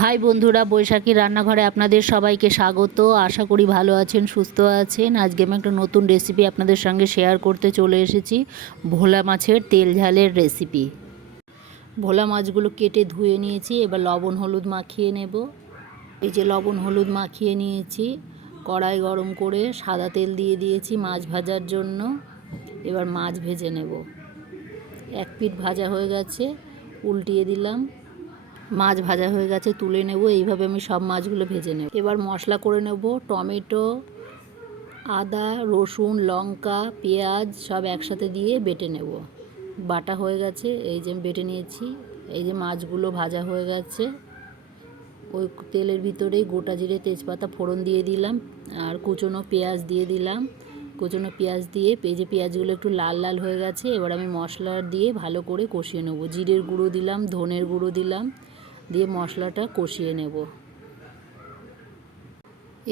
High বন্ধুরা, বৈশাখী রান্নাঘরে আপনাদের সবাইকে স্বাগত। আশা করি ভালো আছেন, সুস্থ আছেন। আজকে আমি একটা নতুন রেসিপি আপনাদের সঙ্গে শেয়ার করতে চলে এসেছি। ভোলা মাছের তেল ঝালের রেসিপি। ভোলা মাছগুলো কেটে ধুয়ে নিয়েছি, এবার লবণ হলুদ মাখিয়ে নেব। এই যে লবণ হলুদ মাখিয়ে নিয়েছি। কড়াই গরম করে সাদা তেল দিয়ে দিয়েছি মাছ ভাজার জন্য। এবার মাছ ভেজে নেব। এক পিঠ ভাজা হয়ে গেছে, উল্টিয়ে দিলাম। মাছ ভাজা হয়ে গেছে, তুলে নেব। এইভাবে আমি সব মাছগুলো ভেজে নেব। এবার মশলা করে নেব। টমেটো, আদা, রসুন, লঙ্কা, পেঁয়াজ সব একসাথে দিয়ে বেটে নেব। বাটা হয়ে গেছে, এই যে বেটে নিয়েছি। এই যে মাছগুলো ভাজা হয়ে গেছে, ওই তেলের ভিতরেই গোটা জিরে তেজপাতা ফোড়ন দিয়ে দিলাম, আর কুচনো পেঁয়াজ দিয়ে দিলাম। কুচনো পেঁয়াজ দিয়ে যে পেঁয়াজগুলো একটু লাল লাল হয়ে গেছে, এবার আমি মশলা দিয়ে ভালো করে কষিয়ে নেব। জিরের গুঁড়ো দিলাম, ধনের গুঁড়ো দিলাম, দিয়ে মশলাটা কষিয়ে নেব।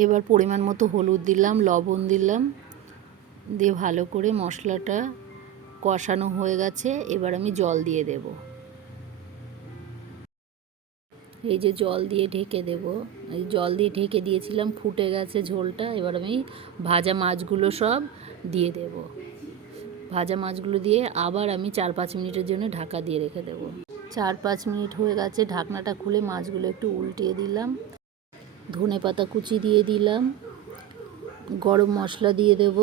এবার পরিমাণ মতো হলুদ দিলাম, লবণ দিলাম, দিয়ে ভালো করে মশলাটা কষানো হয়ে গেছে। এবার আমি জল দিয়ে দেব। এই যে জল দিয়ে ঢেকে দেব। এই জল দিয়ে ঢেকে দিয়েছিলাম, ফুটে গেছে ঝোলটা। এবার আমি ভাজা মাছগুলো সব দিয়ে দেব। ভাজা মাছগুলো দিয়ে আবার আমি 4-5 মিনিটের জন্য ঢাকা দিয়ে রেখে দেব। 4-5 মিনিট হয়ে গেছে, ঢাকনাটা খুলে মাছগুলো একটু উল্টিয়ে দিলাম। ধনেপাতা কুচি দিয়ে দিলাম, গরম মশলা দিয়ে দেব।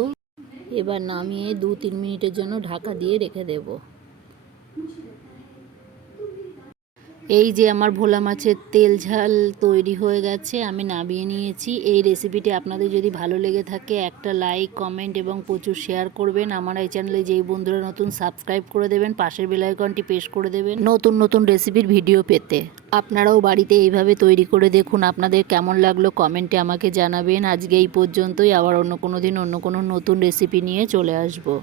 এবার নামিয়ে 2-3 মিনিটের জন্য ঢাকা দিয়ে রেখে দেব। এই যে আমার ভোলা মাছের তেল ঝাল তৈরি হয়ে গেছে, আমি নামিয়ে নিয়েছি। এই রেসিপিটি আপনাদের যদি ভালো লেগে থাকে একটা লাইক, কমেন্ট এবং প্রচুর শেয়ার করবেন। আমার এই চ্যানেলে যেই বন্ধুরা নতুন, সাবস্ক্রাইব করে দেবেন, পাশের বেল আইকনটি প্রেস করে দেবেন নতুন নতুন রেসিপির ভিডিও পেতে। আপনারাও বাড়িতে এইভাবে তৈরি করে দেখুন, আপনাদের কেমন লাগলো কমেন্টে আমাকে জানাবেন। আজকে এই পর্যন্তই, আবার অন্য কোনো দিন অন্য কোনো নতুন রেসিপি নিয়ে চলে আসবো।